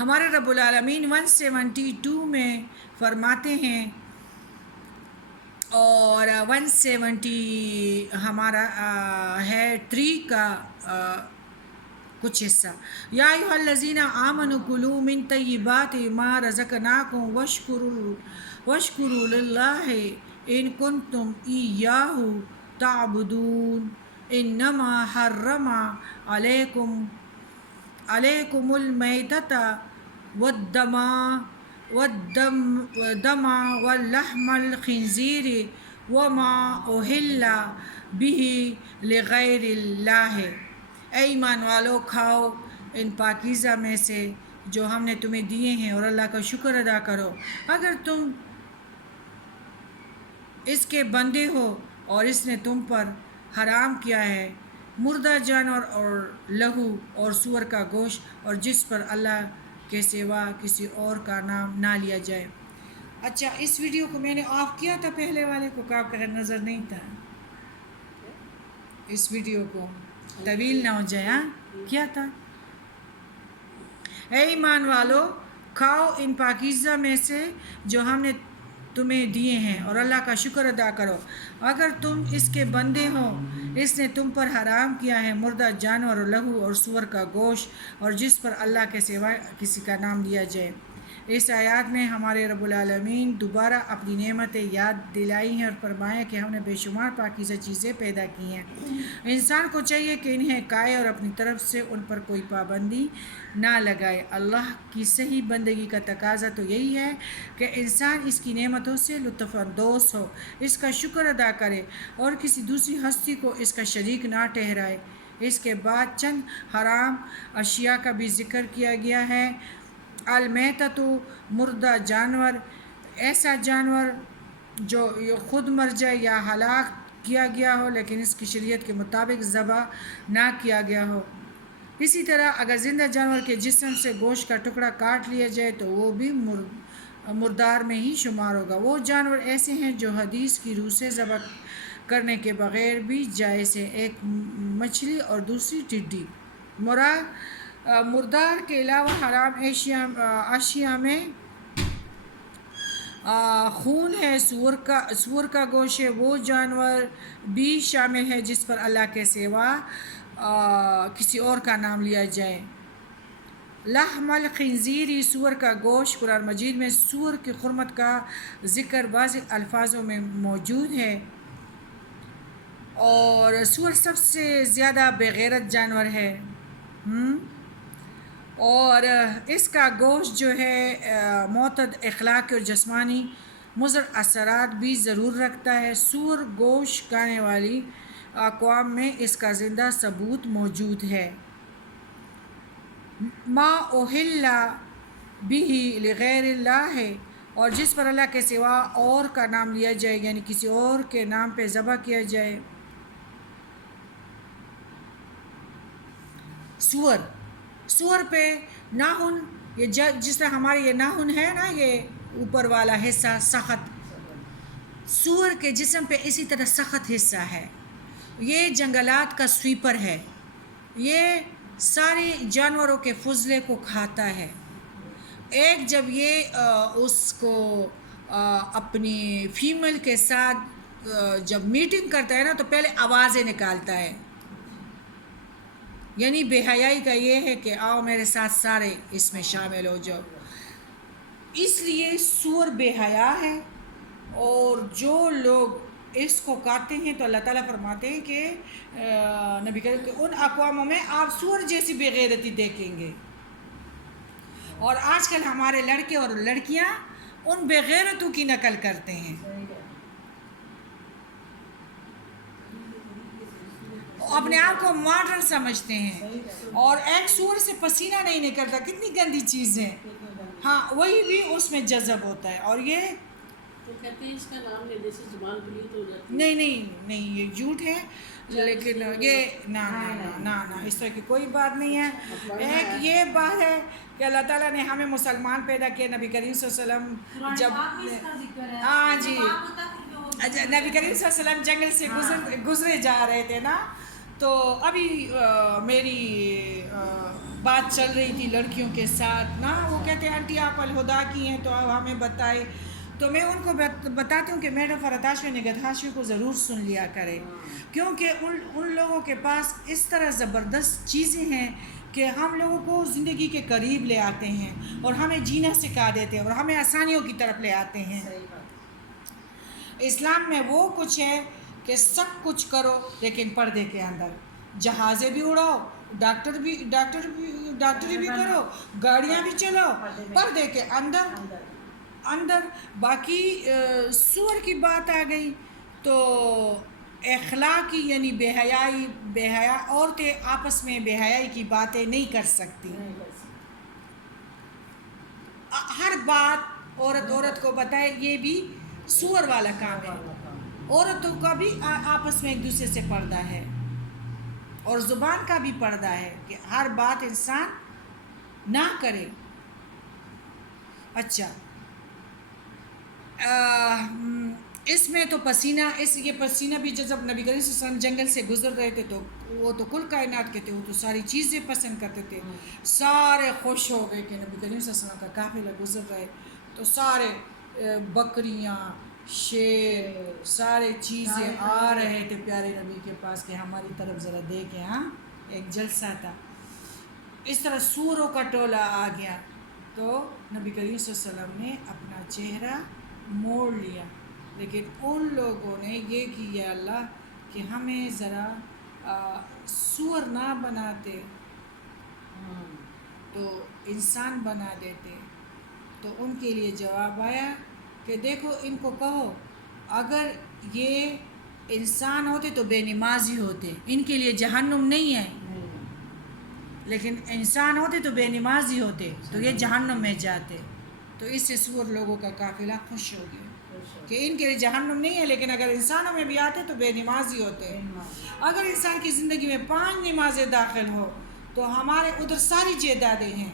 ہمارے رب العالمین 172 میں فرماتے ہیں، اور 170 ہمارا ہے 3 کا کچھ حصہ، یا ایھا الذین آمنوا کلوا من طیبات ما رزقناکم واشکروا للہ ان کنتم ایاہ تعبدون، انما حرم علیکم المیتۃ والدم ولحم الخنزیر وما اہل بہ لغیر اللہ۔ اے ایمان والو، کھاؤ ان پاکیزہ میں سے جو ہم نے تمہیں دیے ہیں اور اللہ کا شکر ادا کرو۔ اگر تم اس کے بندے ہو اور اس نے تم پر حرام کیا ہے مردہ جانور اور لہو اور سور کا گوشت، اور جس پر اللہ کے سوا کسی اور کا نام نہ لیا جائے۔ اچھا، اس ویڈیو کو میں نے آف کیا تھا، پہلے والے کو آپ کا نظر نہیں تھا، اس ویڈیو کو طویل نہ ہو جائے، ہاں کیا تھا۔ اے ایمان والو، کھاؤ ان پاکیزہ میں سے جو ہم نے تمہیں دیے ہیں اور اللہ کا شکر ادا کرو۔ اگر تم اس کے بندے ہو، اس نے تم پر حرام کیا ہے مردہ جانور اور لہو اور سور کا گوشت، اور جس پر اللہ کے سوا کسی کا نام لیا جائے۔ اس آیات میں ہمارے رب العالمین دوبارہ اپنی نعمتیں یاد دلائی ہیں اور فرمایا کہ ہم نے بے شمار پاکیزہ چیزیں پیدا کی ہیں، انسان کو چاہیے کہ انہیں کھائے اور اپنی طرف سے ان پر کوئی پابندی نہ لگائے۔ اللہ کی صحیح بندگی کا تقاضا تو یہی ہے کہ انسان اس کی نعمتوں سے لطف اندوز ہو، اس کا شکر ادا کرے اور کسی دوسری ہستی کو اس کا شریک نہ ٹھہرائے۔ اس کے بعد چند حرام اشیاء کا بھی ذکر کیا گیا ہے۔ المیتۃ، مردہ جانور، ایسا جانور جو خود مر جائے یا ہلاک کیا گیا ہو لیکن اس کی شریعت کے مطابق ذبح نہ کیا گیا ہو۔ اسی طرح اگر زندہ جانور کے جسم سے گوشت کا ٹکڑا کاٹ لیا جائے تو وہ بھی مردار میں ہی شمار ہوگا۔ وہ جانور ایسے ہیں جو حدیث کی روح سے ذبح کرنے کے بغیر بھی جائز ہیں، ایک مچھلی اور دوسری ٹڈی۔ مردار کے علاوہ حرام اشیاء میں خون ہے، سور کا گوشت ہے، وہ جانور بھی شامل ہے جس پر اللہ کے سوا کسی اور کا نام لیا جائے۔ لحم الخنزیر، سور کا گوشت۔ قرآن مجید میں سور کی حرمت کا ذکر واضح الفاظوں میں موجود ہے، اور سور سب سے زیادہ بے غیرت جانور ہے، اور اس کا گوشت جو ہے معتد اخلاقی اور جسمانی مضر اثرات بھی ضرور رکھتا ہے۔ سور گوشت کھانے والی اقوام میں اس کا زندہ ثبوت موجود ہے۔ ما اہل بہ لغیر اللہ ہے، اور جس پر اللہ کے سوا اور کا نام لیا جائے، یعنی کسی اور کے نام پہ ذبح کیا جائے۔ سور پہ ناخن، یہ جس طرح ہمارے یہ ناخن ہے نا، یہ اوپر والا حصہ سخت، سور کے جسم پہ اسی طرح سخت حصہ ہے۔ یہ جنگلات کا سویپر ہے، یہ سارے جانوروں کے فضلے کو کھاتا ہے۔ ایک جب یہ اس کو اپنی فیمیل کے ساتھ جب میٹنگ کرتا ہے نا تو پہلے آوازیں نکالتا ہے، یعنی بے حیائی کا یہ ہے کہ آؤ میرے ساتھ سارے اس میں شامل ہو جاؤ۔ اس لیے سور بے حیا ہے، اور جو لوگ اس کو کاٹتے ہیں تو اللہ تعالیٰ فرماتے ہیں کہ نبی کریم کہ ان اقواموں میں آپ سور جیسی بے غیرتی دیکھیں گے۔ اور آج کل ہمارے لڑکے اور لڑکیاں ان بے غیرتوں کی نقل کرتے ہیں، اپنے آپ کو ماڈرن سمجھتے ہیں، اور ایک سور سے پسینہ نہیں نکلتا، کتنی گندی چیز ہے، ہاں وہی بھی اس میں جذب ہوتا ہے۔ اور یہ تو کہتے ہیں اس کا نام لینے سے زبان پلیت ہو جاتی ہے۔ نہیں یہ جھوٹ ہے، لیکن یہ نہ اس طرح کی کوئی بات نہیں ہے۔ ایک یہ بات ہے کہ اللہ تعالیٰ نے ہمیں مسلمان پیدا کیا، نبی کریم صلی اللہ علیہ وسلم جب جی نبی کریم صلی اللہ علیہ وسلم جنگل سے گزرے جا رہے تھے نا، تو ابھی میری بات چل رہی تھی لڑکیوں کے ساتھ نا، وہ کہتے ہیں آنٹی آپ الہدا کی ہیں تو آپ ہمیں بتائے، تو میں ان کو بتاتی ہوں کہ میڈم فراتاشوی نگہداشوی کو ضرور سن لیا کرے، کیونکہ ان لوگوں کے پاس اس طرح زبردست چیزیں ہیں کہ ہم لوگوں کو زندگی کے قریب لے آتے ہیں اور ہمیں جینا سکھا دیتے ہیں اور ہمیں آسانیوں کی طرف لے آتے ہیں۔ اسلام میں وہ کچھ ہے کہ سب کچھ کرو لیکن پردے کے اندر، جہازیں بھی اڑاؤ، ڈاکٹری بھی کرو، گاڑیاں بھی چلاؤ، پردے کے اندر باقی سور کی بات آ گئی تو اخلاقی یعنی بے حیا عورتیں آپس میں بے حیائی کی باتیں نہیں کر سکتی، ہر بات عورت کو بتائے، یہ بھی سور والا کام ہے۔ عورتوں کا بھی آپس میں ایک دوسرے سے پردہ ہے اور زبان کا بھی پردہ ہے کہ ہر بات انسان نہ کرے۔ اچھا اس میں تو یہ پسینہ بھی جب نبی کریم صلی اللہ علیہ وسلم جنگل سے گزر رہے تھے تو وہ تو کل کائنات کے تھے، وہ تو ساری چیزیں پسند کرتے تھے، سارے خوش ہو گئے کہ نبی کریم صلی اللہ علیہ وسلم کا قافلہ گزر رہے، تو سارے بکریاں، شیر، سارے چیزیں آ رہے تھے پیارے نبی کے پاس کہ ہماری طرف ذرا دیکھیں، ہاں ایک جلسہ تھا۔ اس طرح سوروں کا ٹولہ آ گیا تو نبی کریم صلی اللہ علیہ وسلم نے اپنا چہرہ موڑ لیا، لیکن ان لوگوں نے یہ کیا اللہ کہ ہمیں ذرا سور نہ بناتے تو انسان بنا دیتے، تو ان کے لیے جواب آیا کہ دیکھو ان کو کہو اگر یہ انسان ہوتے تو بے نمازی ہوتے، ان کے لیے جہنم نہیں ہے، لیکن انسان ہوتے تو بے نمازی ہوتے تو یہ جہنم میں جاتے، تو اس سے سور لوگوں کا قافلہ خوش ہو گیا کہ ان کے لیے جہنم نہیں ہے، لیکن اگر انسانوں میں بھی آتے تو بے نمازی ہوتے۔ اگر انسان کی زندگی میں 5 نمازیں داخل ہو تو ہمارے ادھر ساری جائیدادیں ہیں،